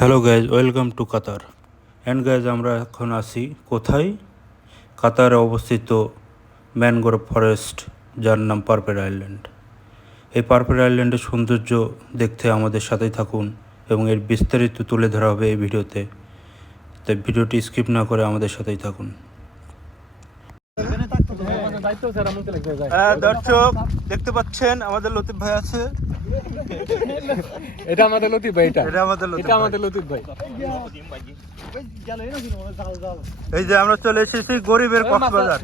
Hello guys, welcome to Qatar. And guys, আমরা এখন আছি কোথায়? কাতারে অবস্থিত ম্যানগ্রোভ ফরেস্ট, যার নাম পার্পেল আইল্যান্ড। এই পার্পেল আইল্যান্ডের সৌন্দর্য দেখতে আমাদের সাথেই থাকুন এবং এর বিস্তারিত তুলে ধরা হবে এই ভিডিওতে। তাই ভিডিওটি স্কিপ না করে আমাদের সাথেই থাকুন। দর্শক দেখতে পাচ্ছেন আমাদের লতিফ ভাই আছে। এটা আমাদের লতিফ ভাই, এটা আমাদের লতিফ ভাই। এই যে আমরা চলে এসেছি গরিবের কক্সবাজার।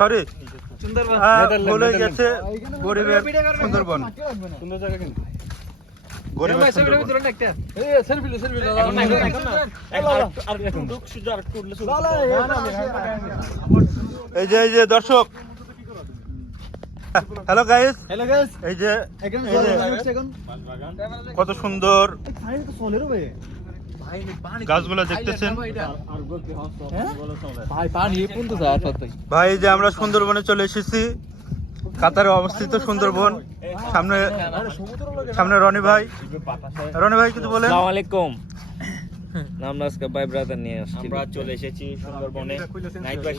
সরি, বলে গেছে গরিবের সুন্দরবন। সুন্দর জায়গা কিন্তু। এই যে দর্শক, হ্যালো গাইস, এই যে কত সুন্দর গাছগুলো দেখতেছেন ভাই। যে আমরা সুন্দরবনে চলে এসেছি, কাতারে অবস্থিত সুন্দরবন। সামনে রনি ভাই কিছু বলেন। আসসালামু আলাইকুম। নামনাজকা ভাই ব্রাদার নিয়ে আসছি। আমরা চলে এসেছি সুন্দরবনে। নাইট ভাই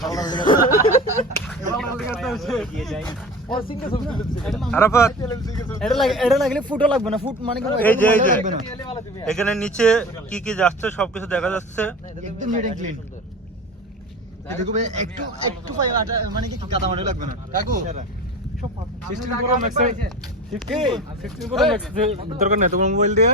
আরাফাত, এটা লাগলে ফুটও লাগবে না, ফুট মানে এই যে এখানে নিচে কি কি যাচ্ছে সবকিছু দেখা যাচ্ছে। একদম নিট এন্ড ক্লিন। দেখো ভাই, একটু মানে কি কাদা মাটি লাগবে না কাকু। দরকার নেই তোমার মোবাইল দিয়ে।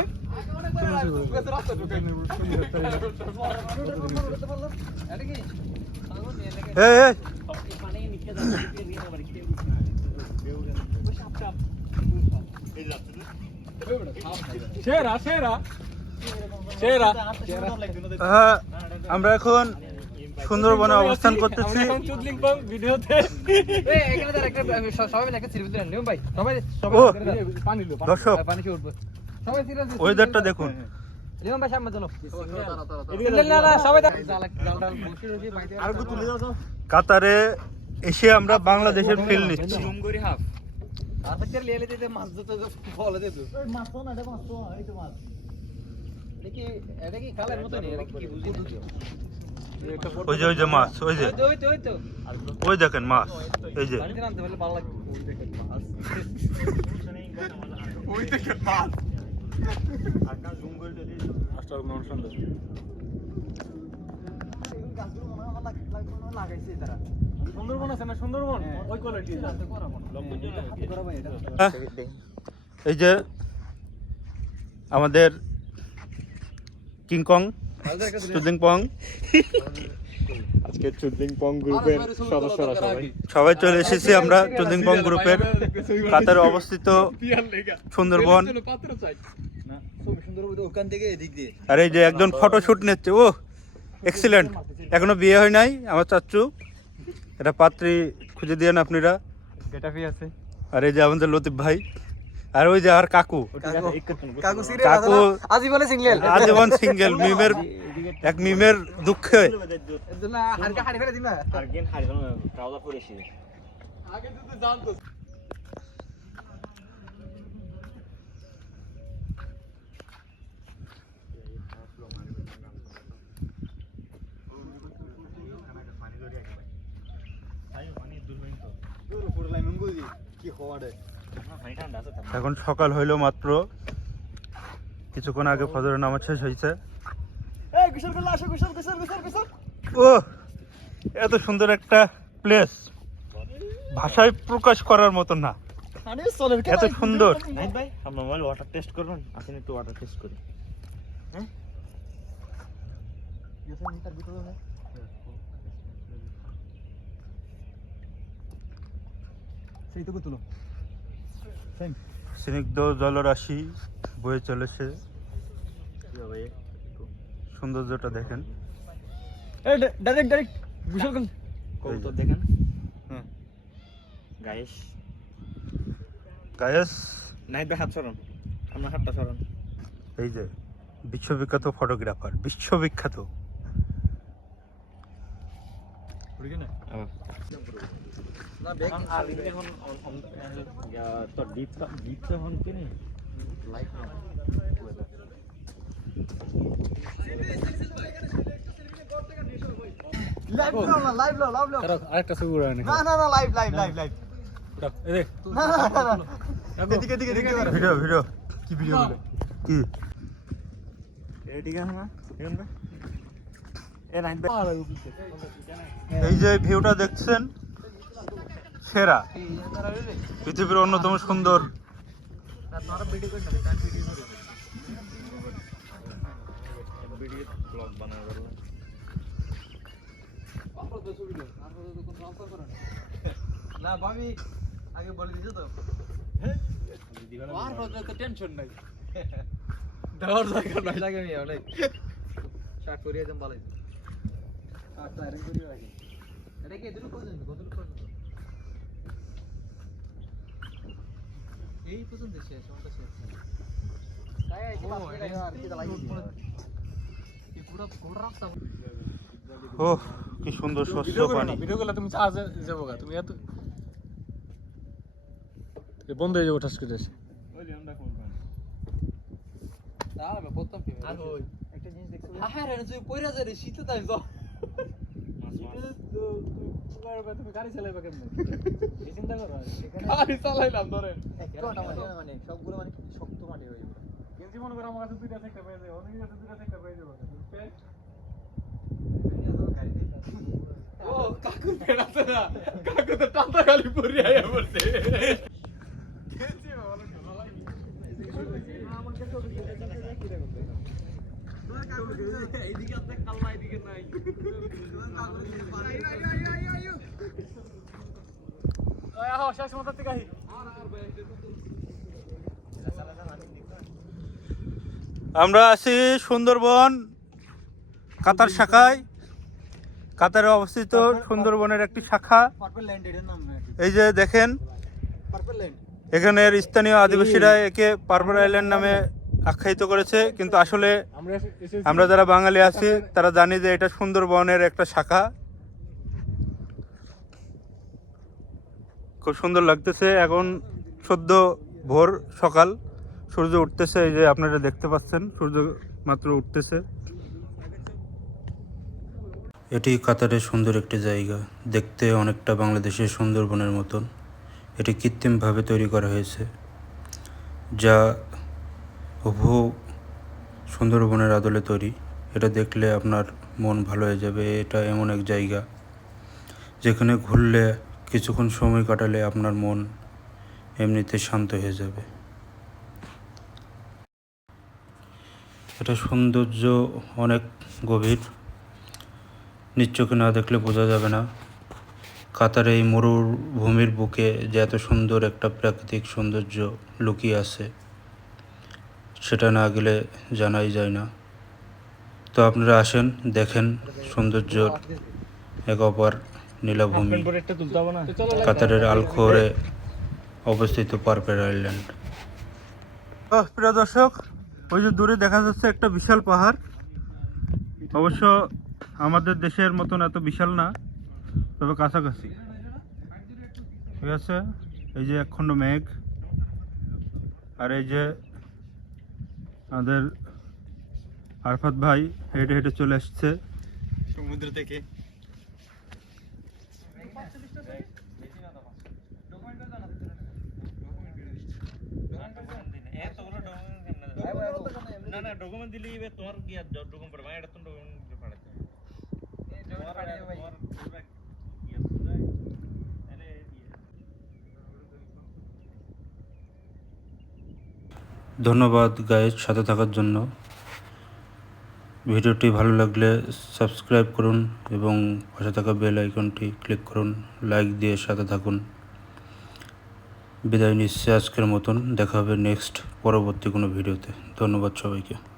হ্যাঁ, আমরা এখন সুন্দরবনে অবস্থান করতেছি। দর্শক, ওয়েদারটা দেখুন। কাতারে এসে আমরা বাংলাদেশের ফিল নিচ্ছি। ওই যে মাছ, ওই দেখেন মাছ। এই যে সুন্দরবন আছে না, সুন্দরবন ওই কোয়ালিটি। এই যে আমাদের কিংকং চুদিং পং, আজকে চুদিং পং গ্রুপের সদস্যরা সবাই চলে এসেছি আমরা চুদিং পং গ্রুপের কাতারে অবস্থিত সুন্দরবন। আর এই যে একজন ফটো শুট নিচ্ছে, ও এক্সিলেন্ট। এখনো বিয়ে হয় নাই আমার চাচ্চু, এটা পাত্রী খুঁজে দিয়েন আপনারা। আছে। আর এই যে আমাদের লতিফ ভাই, আর ওই যে আর কাকু আজীবন সিঙ্গেল। মিমের দুঃখে এখন সকাল হইলো মাত্র, কিছুক্ষণ আগে ফজরের নামাজ শেষ হয়েছে। ও, এত সুন্দর একটা প্লেস ভাষায় প্রকাশ করার মতো না, এত সুন্দর। ভাই আমরা মোবাইল ওয়াটার টেস্ট করবেন, আসেন একটু ওয়াটার টেস্ট করি। হ্যাঁ, স্নিগ্ধ জলরাশি বয়ে চলেছে, সৌন্দর্যটা দেখেন। কবুতর দেখেন। গায়েস, নাইট ভাই হাত সরান, আপনার হাতটা সরান। এই যে বিশ্ববিখ্যাত ফটোগ্রাফার, বিশ্ববিখ্যাত। তো ডিপ তো হন কিনে লাইক লাইভ লাও কারো আরেকটা ছবি উড়ায় না না লাইভ উঠাও, এই দেখ না এদিকে ভিডিও কি ভিডিও বলে কি এই যে ভিউটা দেখছেন সেরা পৃথিবীর অন্যতম সুন্দর ব্লগ বানাবো না ভাবি আগে বলে দিছো তো টেনশন নাই দেওয়ার জায়গা নাই লাগে আমি অনেক শার্ট করিয়ে দেন ভালো শার্টটা আরেক করিয়ে রাখি এটা কি এদিকে পর্যন্ত পর্যন্ত এই পর্যন্ত শেষ ওটা শেষ তাই এই আর কি লাগিয়ে এই পুরো রাস্তা ও কি সুন্দর স্বচ্ছ পানি ভিডিও গুলো তুমি চার্জ যাবো গা তুমি এত এই বন্ধ হয়ে যাবো ঠাস করে ওই যে আমরা করব দাঁড়াবে প্রথম কি আর ওই একটা জিনিস দেখছো হ্যাঁ রে তুই পয়রা যা রে শীতে তাই তো তুমি গাড়ি চালাইবা কেমনে এই চিন্তা করো গাড়ি চালাইলাম ধরেন মানে সবগুলো মানে শক্ত মাটি হয়ে যাবে গেঞ্জি মনে করো আমার কাছে দুইটা থেকে পেয়ে যাবে অনেক কাছে দুইটা থেকে পেয়ে যাবে ও কাকু বেড়াতে না কাকু তো টাটা গালি পরি আয়া বলতে এইদিকে অর্ধেক কাল্লা এইদিকে নাই শেষ মতো থেকে আহি আমরা আছি সুন্দরবন কাতার শাখায় কাতারে অবস্থিত সুন্দরবনের একটি শাখা পার্পল ল্যান্ড এর নাম এই যে দেখেন পার্পল ল্যান্ড এখানের স্থানীয় আদিবাসীরা একে পার্পল আইল্যান্ড নামে আখ্যায়িত করেছে কিন্তু আসলে আমরা যারা বাঙালি আছি তারা জানি যে এটা সুন্দরবনের একটা শাখা খুব সুন্দর লাগতেছে এখন সদ্য ভোর সকাল সূর্য উঠতেছে এই যে আপনারা দেখতে পাচ্ছেন সূর্য মাত্র উঠতেছে এটি কাতারের সুন্দর একটি জায়গা দেখতে অনেকটা বাংলাদেশের সুন্দরবনের মতন এটি কৃত্রিমভাবে তৈরি করা হয়েছে যা হুবহু সুন্দরবনের আদলে তৈরি এটা দেখলে আপনার মন ভালো হয়ে যাবে এটা এমন এক জায়গা যেখানে ঘুরলে কিছুক্ষণ সময় কাটালে আপনার মন এমনিতে শান্ত হয়ে যাবে এটা সৌন্দর্য অনেক গভীর নিজ চোখে না দেখলে বোঝা যাবে না কাতারে এই মরুভূমির বুকে যে এত সুন্দর একটা প্রাকৃতিক সৌন্দর্য লুকিয়ে আছে সেটা না গেলে জানাই যায় না তো আপনারা আসেন দেখেন সৌন্দর্যর এক অপার নীলাভূমি কাতারের আলখোরে অবস্থিত পার্পল আইল্যান্ড প্রিয় দর্শক ওই যে দূরে দেখা যাচ্ছে একটা বিশাল পাহাড় অবশ্য আমাদের দেশের মতন এত বিশাল না তবে কাছাকাছি ঠিক আছে এই যে একখণ্ড মেঘ আর এই যে আমাদের আরফাত ভাই হেঁটে হেঁটে চলে আসছে সমুদ্র থেকে না না ডকুমেন্ট দিলে তোমার কি আর ডকুমেন্ট পড়বে এটা তো ডকুমেন্ট পাঠাতে ধন্যবাদ গাইজ সাথে থাকার জন্য ভিডিওটি ভালো লাগলে সাবস্ক্রাইব করুন এবং পাশে থাকা বেল আইকনটি ক্লিক করুন লাইক দিয়ে সাথে থাকুন বিদায় নিচ্ছে আজকের মতন দেখা হবে নেক্সট পরবর্তী কোনো ভিডিওতে ধন্যবাদ সবাইকে